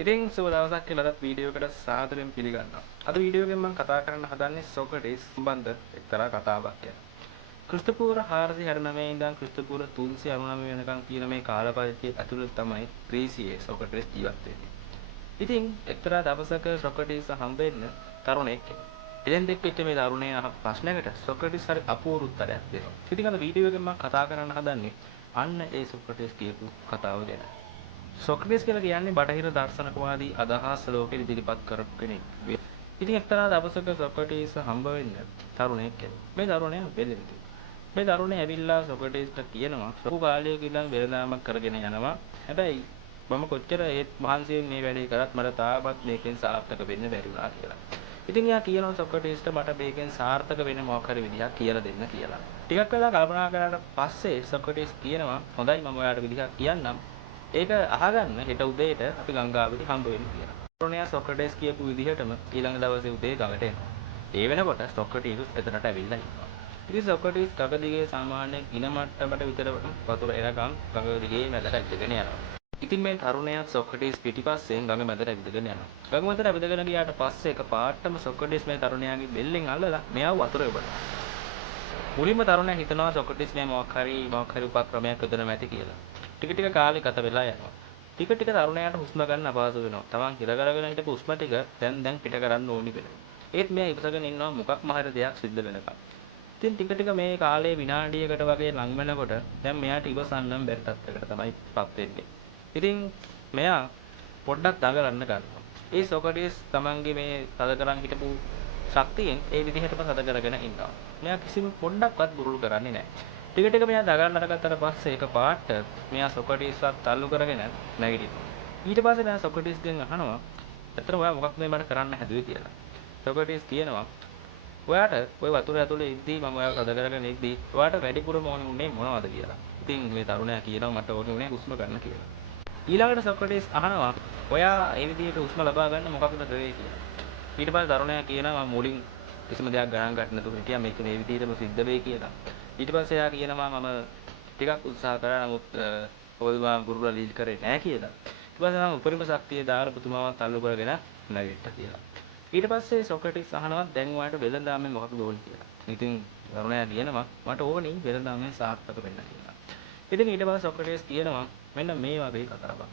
ඉතින් සුබ දවසක් කියලා අදත් වීඩියෝ එකට සාදරයෙන් පිළිගන්නවා. අද වීඩියෝ එකෙන් මම කතා කරන්න හදන්නේ සොක්‍රටිස් සම්බන්ධ එක්තරා කතාවක් ගැන. ක්‍රිස්තු පූර්ව 469 ඉඳන් ක්‍රිස්තු පූර්ව 399 වෙනකන් කියන මේ කාල පරිච්ඡේදය ඇතුළත තමයි ග්‍රීසියේ සොක්‍රටිස් ජීවත් වෙන්නේ. ඉතින් එක්තරා දවසක සොක්‍රටිස් හම්බ වෙන්න තරුණයෙක් එලෙන් දෙක්ක මේ තරුණයා අහ ප්‍රශ්නයකට සොක්‍රටිස් හරි අපූර්ව උත්තරයක් දෙනවා. ඉතින් අද වීඩියෝ එකෙන් මම කතා කරන්න හදන්නේ අන්න ඒ සොක්‍රටිස් කියපු කතාව ගැන. සොක්‍රටිස් කියලා කියන්නේ බටහිර දර්ශනකවාදී අදහස් ලෝකෙට ඉදිරිපත් කරපු කෙනෙක්. ඉතින් එක්තරා දවසක සොක්‍රටිස් හම්බ වෙන්න තරුණයෙක් මේ තරුණයා බෙදෙන්නේ. මේ තරුණයා ඇවිල්ලා සොක්‍රටිස්ට කියනවා සොකු කාලයක ඉඳන් වෙළඳාමක් කරගෙන යනවා. හැබැයි මම කොච්චර ඒත් මහන්සියෙන් මේ වැඩේ කරත් මට තාමත් මේකෙන් සාර්ථක වෙන්න බැරි වුණා කියලා. ඉතින් එයා කියනවා සොක්‍රටිස්ට මට මේකෙන් සාර්ථක වෙන්න මොකක් හරි විදිහක් කියලා දෙන්න කියලා. ටිකක් වෙලා කල්පනා කරාට පස්සේ සොක්‍රටිස් කියනවා හොඳයි මම ඔයාලට විදිහක් කියන්නම්. ඒක අහගන්න හෙට උදේට අපි ගංගාවේදී හම්බ වෙමු කියලා. තරුණයා සොක්‍රටිස් කියපු විදිහටම ඊළඟ දවසේ උදේ ගඟට එනවා. ඒ වෙනකොට සොක්‍රටිස් එතනට ඇවිල්ලා ඉන්නවා. ඉතින් සොක්‍රටිස් ගඟ දිගේ සාමාන්‍යයෙන් ඉන මට්ටමට විතර වතුර එනකම් ගඟ දිගේ මැදට ඇවිදගෙන යනවා. ඉතින් මේ තරුණයා සොක්‍රටිස් පිටිපස්සෙන් ගඟ මැදට ඇවිදගෙන යනවා. ගඟ මැදට ඇවිදගෙන ගියාට පස්සේ එක පාටම සොක්‍රටිස් මේ තරුණයාගේ බෙල්ලෙන් අල්ලලා මෙයාව වතුරේ ඔබනවා. මුලින්ම තරුණයා හිතනවා සොක්‍රටිස් මේ මොකක් හරි උපක්‍රමයක් යොදනවා ඇති කියලා. ටික කාලේ ගත වෙලා යනවා. ටික තරුණයාට හුස්ම ගන්න අපහසු වෙනවා. තමන් හිර කරගෙන හිටපු හුස්ම ටික දැන් පිට කරන්න ඕනි වෙනවා. ඒත් මෙයා ඉවසගෙන ඉන්නවා මොකක්ම හරි දෙයක් සිද්ධ වෙනකම්. ඉතින් ටික මේ කාලේ විනාඩියකට වගේ ලඟ වෙනකොට දැන් මෙයාට ඉවසන්නම් බැරි තත්යකට තමයිපත් වෙන්නේ. ඉතින් මෙයා පොඩ්ඩක් දඟලන්න ගන්නවා. ඒ සොක්‍රටිස් තමන්ගේ මේ තද කරන් හිටපු ශක්තියෙන් ඒ විදිහටම තද කරගෙන ඉන්නවා. මෙයා කිසිම පොඩ්ඩක්වත් බුරුල් කරන්නේ නැහැ. ටික මෙයා දගන්න අරගත්තට පස්සේ එක පාට මෙයා සොක්‍රටිස්වත් තල්ලු කරගෙන නැගිටිනවා. ඊට පස්සේ මෙයා සොක්‍රටිස්ගෙන් අහනවා "ඇත්තට ඔයා මොකක්ද මට කරන්න හැදුවේ" කියලා. සොක්‍රටිස් කියනවා "ඔයාට ওই වතුර ඇතුලේ ඉද්දී මම ඔයාව තද කරගෙන ඉද්දී ඔයාට වැඩිපුරම ඕනේ උනේ මොනවද" කියලා. ඉතින් මේ තරුණයා කියනවා "මට ඕනේ උනේ හුස්ම ගන්න" කියලා. ඊළඟට සොක්‍රටිස් අහනවා "ඔයා මේ විදිහට හුස්ම ලබා ගන්න මොකක්ද කරේ" කියලා. ඊට පස්සේ තරුණයා කියනවා "මම මුලින් කිසිම දෙයක් ගණන් ගන්න නැතුව හිටියා මේක මේ විදිහටම සිද්ධ වෙයි කියලා." ඊට පස්සේ එයා කියනවා මම ටිකක් උත්සාහ කරා නමුත් ඔබතුමා බුරුල ලීල් කරේ නැහැ කියලා. ඊට පස්සේ මම උපරිම ශක්තිය දාලා පුතුමාව තල්ලු කරගෙන නැගිට්ටා කියලා. ඊට පස්සේ සොක්‍රටිස් අහනවා දැන් ඔයාලට වෙළඳාමේ මොකක්ද ඕනේ කියලා. ඉතින් තරුණයා කියනවා මට ඕනි වෙළඳාමෙන් සාර්ථක වෙන්න කියලා. ඉතින් ඊට පස්සේ සොක්‍රටිස් කියනවා මෙන්න මේ වගේ කතාවක්.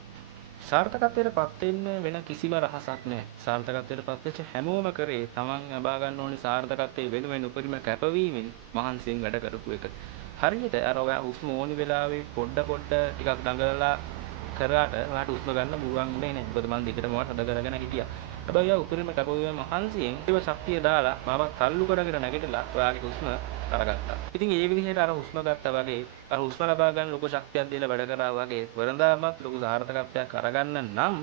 සාර්ථකත්වයටපත් වෙන්න වෙන කිසිම රහසක් නැහැ. සාර්ථකත්වයටපත් වෙච්ච හැමෝම කරේ තමන් ලබා ගන්න ඕනි සාර්ථකත්වයේ වෙනුවෙන් උපරිම කැපවීමෙන් මහන්සියෙන් වැඩ කරපු එක. හරියට අර ඔයා හුස්ම ඕනි වෙලාවේ පොඩ ටිකක් දඟලලා කරාට ඔයාට හුස්ම ගන්න පුළුවන් උනේ නැහැ. මොකද මම දිගටම ඔයාට හද කරගෙන හිටියා. හැබැයි ඔයා උපරිම කැපවීම මහන්සියෙන් ඒව ශක්තිය දාලා මාව තල්ලු කරගෙන නැගිටලා ඔයාගේ හුස්ම අරගත්තා. ඉතින් ඒ විදිහට අර හුස්ම ගත්තා වගේ අර හුස්ම ලබා ගන්න ලොකු ශක්තියක් දීලා වැඩ කරා වගේ වරඳාමත් ලොකු සාර්ථකත්වයක් අරගන්න නම්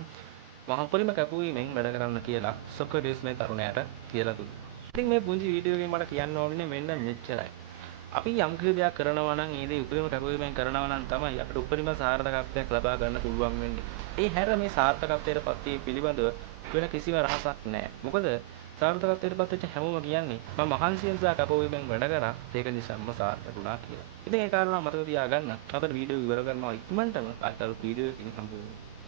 මහා උපරිම කැපවීමෙන් වැඩ කරන්න කියලා සොක්‍රටිස් මේ තරුණයාට කියලා දුන්නා. ඉතින් මේ පුංචි වීඩියෝ එකෙන් මට කියන්න ඕනේ මෙන්න මෙච්චරයි. අපි යම් කිසි දෙයක් කරනවා නම් ඒ දේ උපරිම කැපවීමෙන් කරනවා නම් තමයි අපිට උපරිම සාර්ථකත්වයක් ලබා ගන්න පුළුවන් වෙන්නේ. ඒ හැර මේ සාර්ථකත්වයට පත් වීම පිළිබඳව වෙන කිසිම රහසක් නැහැ. මොකද සාර්ථකත්වයට පත් වෙච්ච හැමෝම කියන්නේ මම මහන්සියෙන් සහ කැපවීමෙන් වැඩ කරා ඒක නිසාම සාර්ථක වුණා කියලා. ඉතින් ඒ කාරණා මතක තියාගන්න. අපිට වීඩියෝ ඉවර කරනවා ඉක්මනටම අලුත් වීඩියෝ එකකින් හම්බ වෙමු.